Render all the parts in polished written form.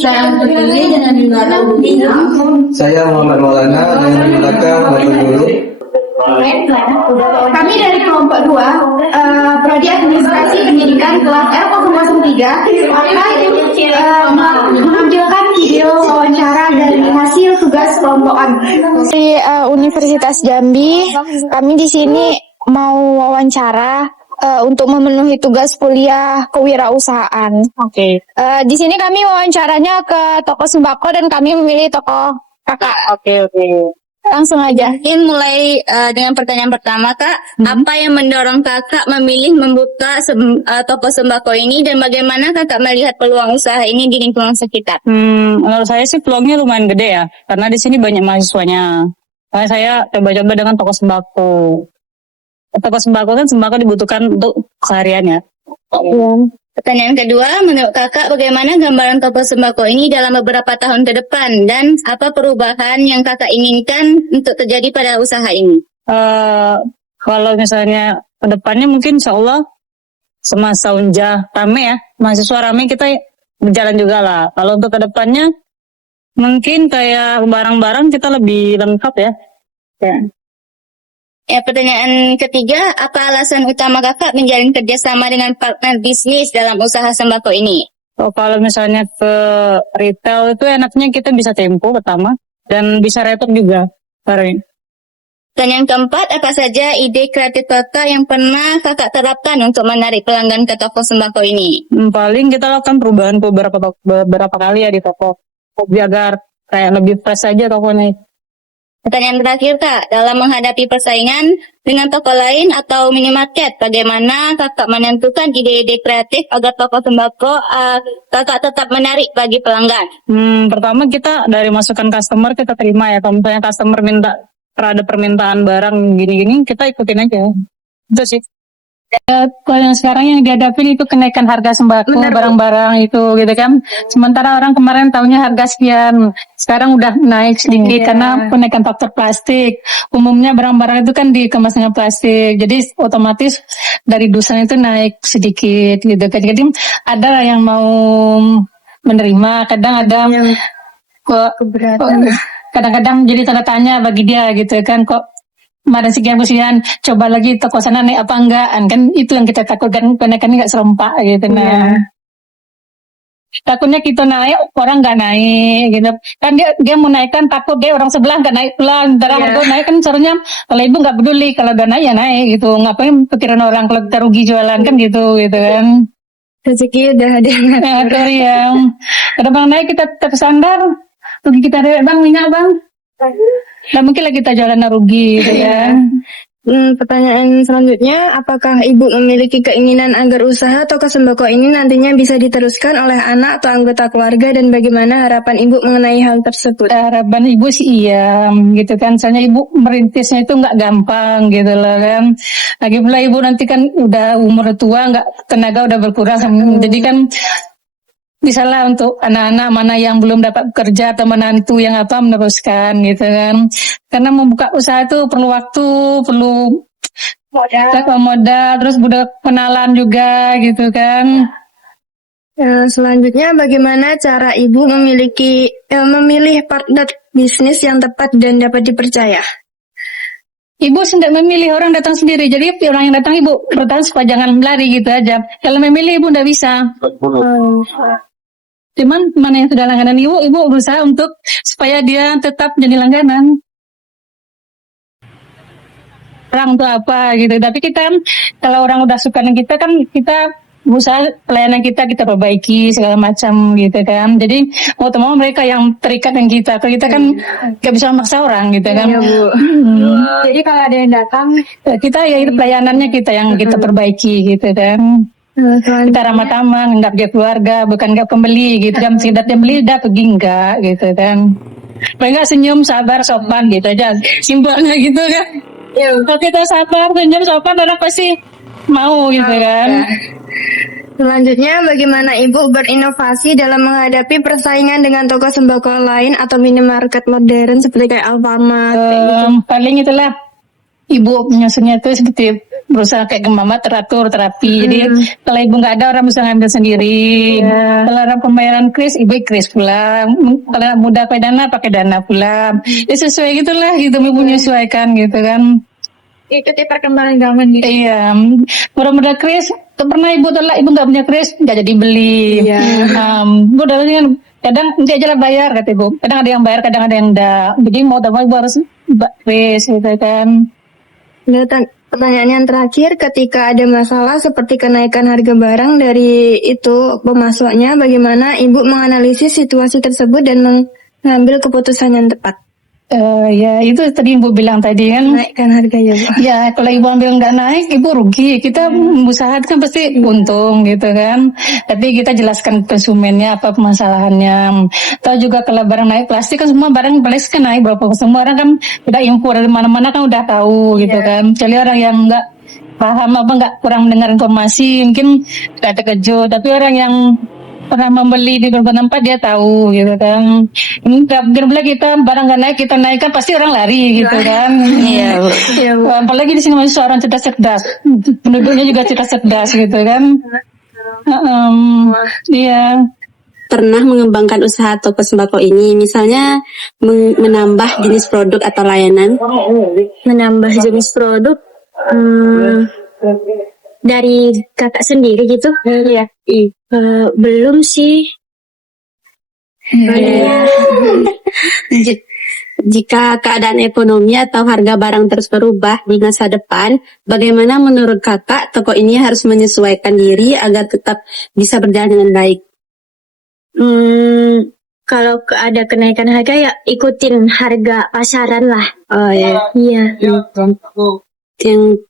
Saya terpilih dengan jumlah buktinya. Saya Muhammad Maulana dengan belakang Bapak Guru. Kami dari kelompok 2, Prodi Administrasi Pendidikan kelas L003 akan menampilkan video wawancara dari hasil tugas kelompokan. Di Universitas Jambi, kami di sini mau wawancara untuk memenuhi tugas kuliah kewirausahaan. Oke. Di sini kami wawancaranya ke toko sembako dan kami memilih toko kakak. Oke. Langsung aja. Mungkin mulai dengan pertanyaan pertama, Kak. Apa yang mendorong Kakak memilih membuka toko sembako ini dan bagaimana Kakak melihat peluang usaha ini di lingkungan sekitar? Menurut saya sih peluangnya lumayan gede ya, karena di sini banyak mahasiswanya. Makanya saya coba-coba dengan toko sembako. Toko sembako kan sembako dibutuhkan untuk keseharian ya. Pertanyaan kedua, menurut Kakak bagaimana gambaran toko sembako ini dalam beberapa tahun ke depan dan apa perubahan yang Kakak inginkan untuk terjadi pada usaha ini? Kalau misalnya ke depannya mungkin insya Allah semasa unjah rame ya, mahasiswa rame kita berjalan juga lah. Kalau untuk ke depannya mungkin kayak barang-barang kita lebih lengkap ya. Pertanyaan ketiga, apa alasan utama Kakak menjalin kerjasama dengan partner bisnis dalam usaha sembako ini? Kalau misalnya ke retail itu enaknya kita bisa tempo pertama dan bisa retok juga. Pertanyaan keempat, apa saja ide kreatif Kakak yang pernah Kakak terapkan untuk menarik pelanggan ke toko sembako ini? Paling kita lakukan perubahan beberapa kali ya di toko agar kayak lebih fresh aja tokonya. Pertanyaan terakhir, Kak, dalam menghadapi persaingan dengan toko lain atau minimarket, bagaimana Kakak menentukan ide-ide kreatif agar toko sembako Kakak tetap menarik bagi pelanggan? Pertama kita dari masukan customer kita terima ya. Kalau misalnya customer minta ada permintaan barang gini-gini, kita ikutin aja. Itu sih. Kalau yang sekarang yang dihadapi itu kenaikan harga sembako, barang-barang itu gitu kan. Sementara orang kemarin tahunya harga sekian, sekarang udah naik sedikit karena kenaikan faktor plastik. Umumnya barang-barang itu kan dikemas dengan plastik, jadi otomatis dari dusan itu naik sedikit gitu kan. Jadi ada yang mau menerima, kadang ada yang kok kadang-kadang jadi tanda tanya bagi dia gitu kan, kok kemarin sekian coba lagi toko sana naik apa enggak, kan itu yang kita takutkan, kenaikannya nggak serempak gitu. Takutnya kita naik orang nggak naik gitu kan, dia mau naikkan takut dia orang sebelah nggak naik pulang, ntar harga naik kan seharusnya kalau ibu nggak peduli, kalau udah naik ya naik gitu, ngapain pikiran orang kalau kita rugi jualan kan gitu kan. Rezeki udah ada yang ngatur yang kalau bang naik kita tetap standar, rugi kita dewek bang minyak bang. Nah mungkin lagi kita jualan rugi gitu ya. Pertanyaan selanjutnya, apakah Ibu memiliki keinginan agar usaha toko sembako ini nantinya bisa diteruskan oleh anak atau anggota keluarga dan bagaimana harapan Ibu mengenai hal tersebut? Harapan Ibu sih iya gitu kan, soalnya Ibu merintisnya itu nggak gampang gitu loh kan. Lagi pula Ibu nanti kan udah umur tua, nggak tenaga udah berkurang, jadi kan misalnya untuk anak-anak mana yang belum dapat bekerja atau menantu yang apa meneruskan gitu kan, karena membuka usaha itu perlu waktu, perlu modal, terus butuh kenalan juga gitu kan. Selanjutnya, bagaimana cara Ibu memilih partner bisnis yang tepat dan dapat dipercaya? Ibu tidak memilih, orang datang sendiri. Jadi orang yang datang Ibu bertahan supaya jangan lari gitu aja. Kalau memilih Ibu tidak bisa. Cuman mana yang sudah langganan Ibu berusaha untuk supaya dia tetap jadi langganan. Orang untuk apa gitu. Tapi kita kalau orang udah suka dengan kita kan, kita berusaha pelayanan kita perbaiki segala macam gitu kan. Jadi mau mereka yang terikat dengan kita. Kalau kita kan gak bisa memaksa orang gitu kan. Iya, Bu. Jadi kalau ada yang datang, kita ya itu pelayanannya kita yang kita perbaiki gitu kan. Kita ramah tamah, nggak dia keluarga, bukan nggak pembeli gitu kan. Sekedar dia beli udah pergi enggak gitu kan. Mereka senyum, sabar, sopan gitu aja. Simpelnya gitu kan. Kalau kita sabar, senyum, sopan, orang pasti mau gitu kan. Selanjutnya, bagaimana Ibu berinovasi dalam menghadapi persaingan dengan toko sembako lain atau minimarket modern seperti kayak Alfamart? Paling itulah Ibu menyusunnya itu seperti berusaha kayak mama teratur terapi. Jadi kalau ibu nggak ada, orang bisa ngambil sendiri. Kalau orang pembayaran kris, ibu kris pula. Kalau mudah pakai dana pula. Ya sesuai gitulah gitu, ibu menyesuaikan gitu kan. Ikuti perkembangan zaman gitu. Iya, mudah-mudahan kris. Pernah ibu tolak, ibu nggak punya kris, nggak jadi beli. Bu kan kadang nanti aja lah bayar kata ibu. Kadang ada yang bayar, kadang ada yang enggak. Jadi mau tak mau ibu harus kris gitu kan. Pertanyaan yang terakhir, ketika ada masalah seperti kenaikan harga barang dari itu pemasoknya, bagaimana ibu menganalisis situasi tersebut dan mengambil keputusan yang tepat? Ya itu tadi ibu bilang tadi kan. Naikkan harga ya Bu. Ya kalau ibu ambil nggak naik, ibu rugi. Kita usaha kan pasti untung gitu kan. Tapi kita jelaskan konsumennya apa permasalahannya. Tahu juga kalau barang naik plastik kan, semua barang plastik kan naik berapa. Semua orang kan udah impor dari mana-mana kan udah tahu gitu kan. Kecuali orang yang nggak paham apa, nggak kurang mendengar informasi, mungkin nggak terkejut. Tapi orang yang pernah membeli di beberapa tempat dia tahu gitu kan. Ini bila kita barang nggak naik, kita naikkan pasti orang lari gitu kan. Iya. Apalagi di sini masih seorang cerdas-cerdas, penduduknya juga cerdas-cerdas gitu kan. Iya. Pernah mengembangkan usaha toko sembako ini, misalnya menambah jenis produk atau layanan? Menambah jenis produk dari kakak sendiri gitu? Iya. Belum sih. Jika keadaan ekonomi atau harga barang terus berubah di masa depan, bagaimana menurut kakak toko ini harus menyesuaikan diri agar tetap bisa berjalan dengan baik? Kalau ada kenaikan harga ya ikutin harga pasaran lah. Oh ya. Iya. Yang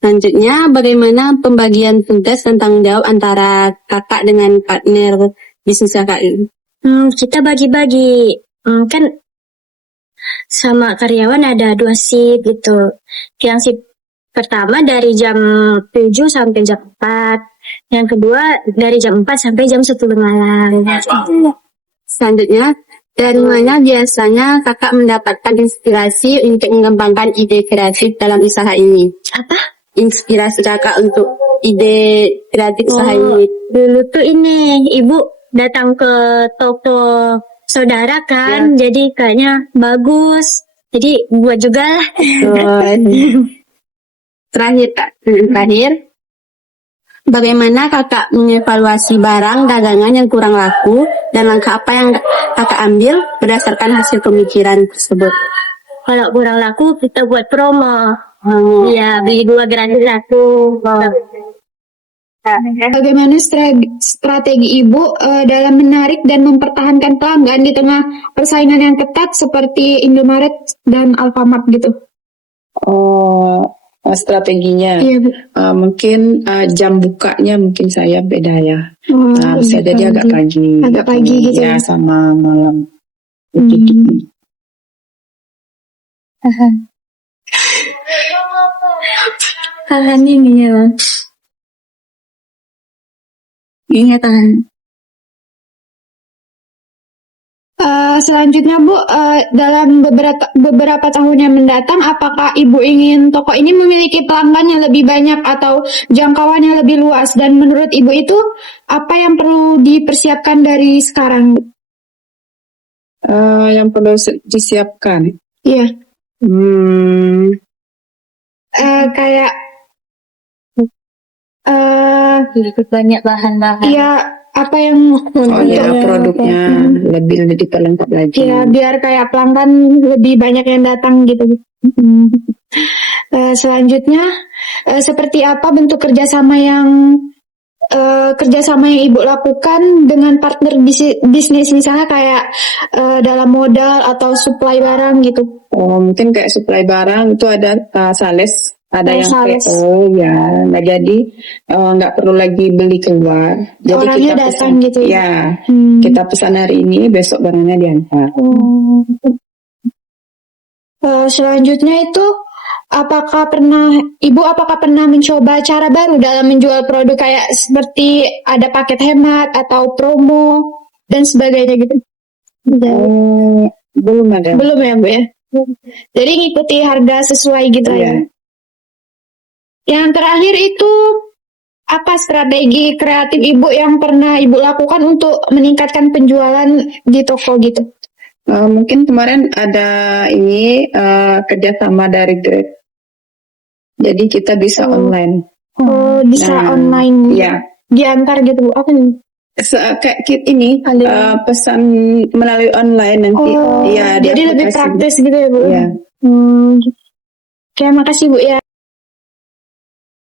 selanjutnya, bagaimana pembagian tugas dan tanggung jawab antara kakak dengan partner bisnis kakak ini? Kita bagi-bagi. Kan sama karyawan ada 2 shift gitu. Yang shift pertama dari jam 7 sampai jam 4. Yang kedua dari jam 4 sampai jam 10 malam. Selanjutnya, dari mana biasanya kakak mendapatkan inspirasi untuk mengembangkan ide kreatif dalam usaha ini? Apa? Inspirasi kakak untuk ide kreatif usaha ini. Dulu tuh ini ibu datang ke toko saudara kan, jadi kayaknya bagus. Jadi buat juga lah. Terakhir, bagaimana kakak mengevaluasi barang dagangan yang kurang laku dan langkah apa yang kakak ambil berdasarkan hasil pemikiran tersebut? Kalau kurang laku kita buat promo. Iya, beli 2 gratis 1. Bagaimana strategi Ibu dalam menarik dan mempertahankan pelanggan di tengah persaingan yang ketat seperti Indomaret dan Alfamart gitu? Strateginya Iya, Bu. mungkin jam bukanya mungkin saya beda ya. Bisa jadi agak pagi. Agak pagi gitu Ya, ya. sama malam. Tahan ini ya, Bang. Ini tahan. Selanjutnya Bu, dalam beberapa tahun yang mendatang, apakah Ibu ingin toko ini memiliki pelanggan yang lebih banyak atau jangkauannya lebih luas? Dan menurut Ibu itu apa yang perlu dipersiapkan dari sekarang? Yang perlu disiapkan. Iya. Kayak Lebih banyak bahan-bahan. iya, apa yang Oh ya, produknya lebih diperlengkap lagi. ya biar kayak pelanggan lebih banyak yang datang gitu. Selanjutnya, seperti apa bentuk kerjasama yang Ibu lakukan dengan partner bisnis, misalnya kayak dalam modal atau supply barang gitu? Mungkin kayak supply barang itu ada sales, ada yang sales. PO ya. Nah jadi nggak perlu lagi beli keluar. Jadi Orangnya kita datang pesan, gitu ya? ya. Kita pesan hari ini, besok barangnya diantar. Selanjutnya itu, Ibu apakah pernah mencoba cara baru dalam menjual produk kayak seperti ada paket hemat atau promo dan sebagainya gitu? Belum ada. Belum ya, Bu ya? Jadi ngikuti harga sesuai gitu Iya. ya? Yang terakhir itu apa strategi kreatif Ibu yang pernah Ibu lakukan untuk meningkatkan penjualan di toko gitu? Mungkin kemarin ada ini kerjasama dari Grab. Jadi kita bisa online. Oh, bisa Nah, online. Ya, Diantar gitu Bu. Apa nih? kayak ini pesan melalui online nanti. Oh, Ya, di jadi lebih aplikasi. praktis gitu ya Bu? Ya. Gitu. Oke, makasih Bu ya.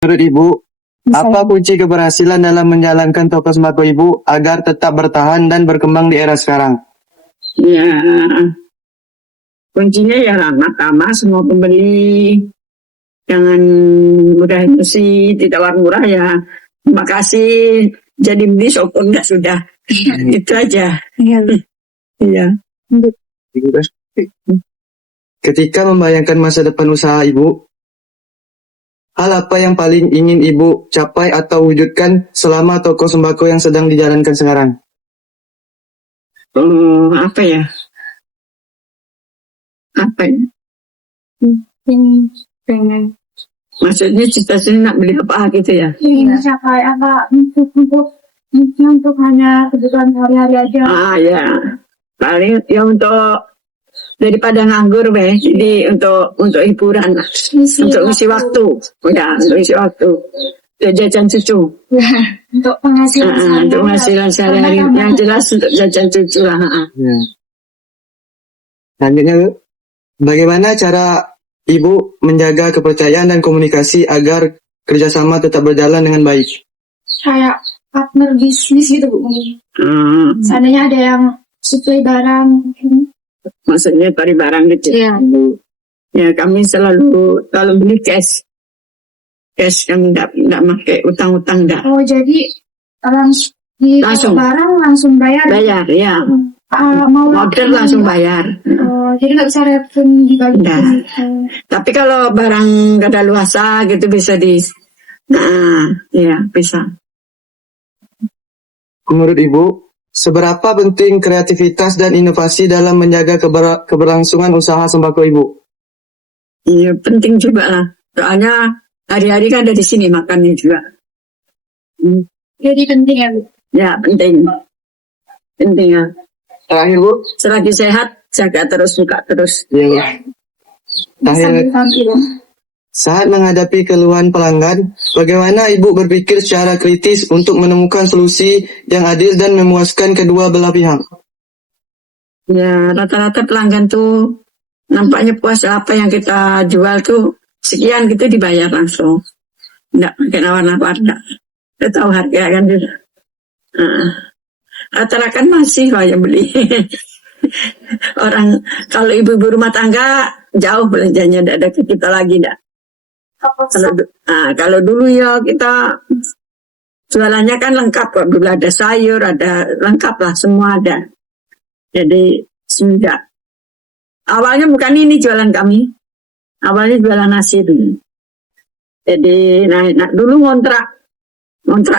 Menurut Ibu, apa kunci keberhasilan dalam menjalankan toko sembako Ibu agar tetap bertahan dan berkembang di era sekarang? Ya, kuncinya ya ramah-tamah semua pembeli. Jangan mudah emosi, tidak war murah ya. Terima kasih. Jadi beli sopun nggak sudah. Itu aja. Iya. Ketika membayangkan masa depan usaha Ibu, hal apa yang paling ingin Ibu capai atau wujudkan selama toko sembako yang sedang dijalankan sekarang? Apa ya? Apa ya? Pengen Maksudnya cita-cita nak beli apa gitu ya? capai apa untuk hanya kebutuhan sehari-hari aja. Ya. Paling ya untuk daripada nganggur weh. Jadi untuk hiburan lah. Untuk ngisi waktu. Ya, untuk ngisi waktu. Jajan cucu. Untuk penghasilan Untuk penghasilan sehari-hari. Yang jelas untuk jajan cucu lah. Ya. Selanjutnya, Bu, bagaimana cara Ibu menjaga kepercayaan dan komunikasi agar kerjasama tetap berjalan dengan baik? Kayak partner bisnis gitu Bu. Seandainya ada yang supply barang. Maksudnya cari barang gitu. Iya. Ya kami selalu beli cash. Cash kami enggak pakai utang-utang enggak. Oh, jadi Langsung. barang langsung bayar. Bayar ya. Mau Order langsung bayar. Oh, jadi nggak bisa refund dibalik. Enggak. Tapi kalau barang kadaluarsa gitu bisa ya bisa. Menurut Ibu, seberapa penting kreativitas dan inovasi dalam menjaga keberlangsungan usaha sembako Ibu? Iya penting juga lah. Soalnya hari-hari kan dari sini makannya juga. Jadi penting ya Bu. Ya penting. Penting ya. Terakhir Bu, Selagi sehat jaga terus buka terus. ya. Terakhir, saat menghadapi keluhan pelanggan, bagaimana Ibu berpikir secara kritis untuk menemukan solusi yang adil dan memuaskan kedua belah pihak? Ya rata-rata pelanggan tuh nampaknya puas apa yang kita jual tuh sekian gitu dibayar langsung. Nggak pakai nawar-nawar. Kita tahu harga kan gitu. Rata-rata kan masih lah yang beli. Orang kalau ibu-ibu rumah tangga jauh belanjanya tidak ada ke kita lagi dah. Kalau dulu ya kita jualannya kan lengkap kok. Dulu ada sayur, ada lengkap lah semua ada. Jadi sudah. Awalnya bukan ini jualan kami. Awalnya jualan nasi dulu. Jadi dulu ngontrak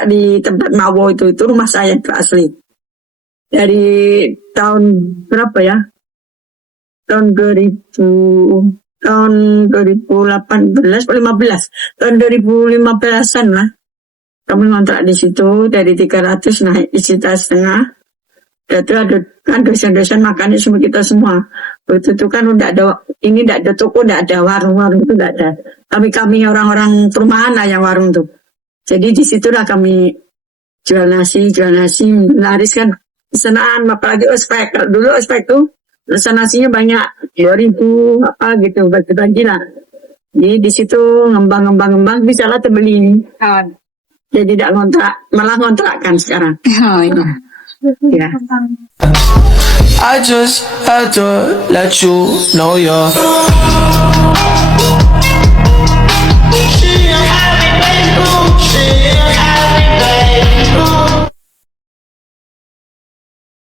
di tempat Mawo itu rumah saya itu asli. Dari tahun berapa ya? Tahun 2018, 15. Tahun 2015-an lah. Kami ngontrak di situ dari 300 naik di juta setengah. Itu ada kan dosen-dosen makannya semua kita semua. Waktu itu kan udah ada ini tidak ada toko, tidak ada warung-warung itu tidak ada. Kami orang-orang perumahan lah yang warung tuh. Jadi di situlah kami jual nasi, laris kan pesanan, apalagi ospek. Kalau dulu ospek tuh pesanan nasinya banyak, 2.000 apa gitu, bagi-bagi lah. Jadi di situ ngembang, bisa lah terbeli. Jadi tidak ngontrak, malah ngontrakkan sekarang. Ya. I just had to let you know you're she had me through shit.